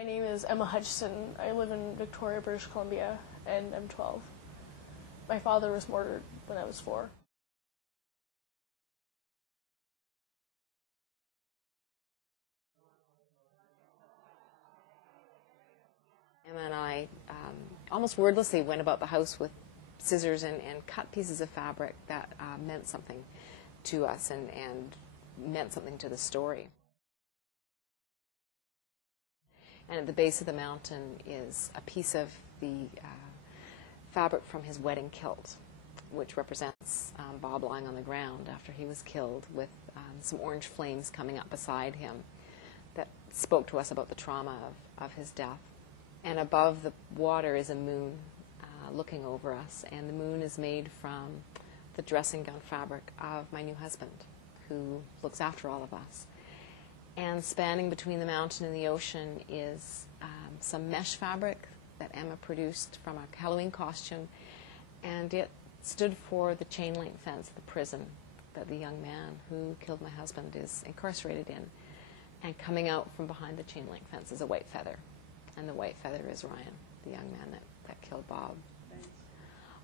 My name is Emma Hutchison. I live in Victoria, British Columbia, and I'm 12. My father was murdered when I was 4. Emma and I almost wordlessly went about the house with scissors and cut pieces of fabric that meant something to us and meant something to the story. And at the base of the mountain is a piece of the fabric from his wedding kilt, which represents Bob lying on the ground after he was killed with some orange flames coming up beside him that spoke to us about the trauma of his death. And above the water is a moon looking over us, and the moon is made from the dressing gown fabric of my new husband, who looks after all of us. And spanning between the mountain and the ocean is some mesh fabric that Emma produced from a Halloween costume, and it stood for the chain link fence of the prison that the young man who killed my husband is incarcerated in. And coming out from behind the chain link fence is a white feather, and the white feather is Ryan, the young man that killed Bob.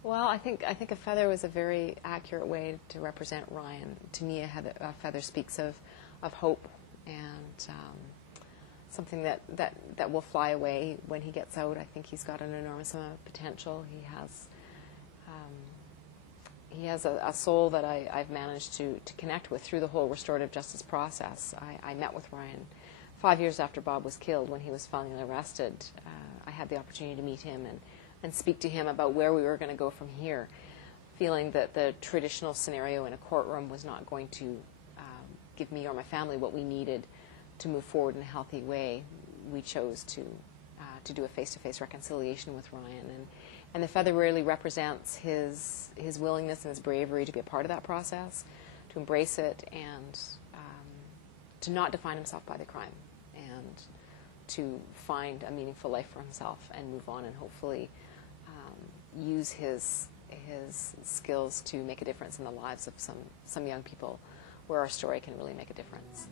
Well, I think a feather was a very accurate way to represent Ryan. To me, a feather speaks of hope and something that will fly away when he gets out. I think he's got an enormous amount of potential. He has a soul that I've managed to connect with through the whole restorative justice process. I met with Ryan 5 years after Bob was killed when he was finally arrested. I had the opportunity to meet him and speak to him about where we were going to go from here, feeling that the traditional scenario in a courtroom was not going to give me or my family what we needed to move forward in a healthy way. We chose to do a face-to-face reconciliation with Ryan, and the feather really represents his willingness and his bravery to be a part of that process, to embrace it, and to not define himself by the crime, and to find a meaningful life for himself and move on, and hopefully use his skills to make a difference in the lives of some young people where our story can really make a difference.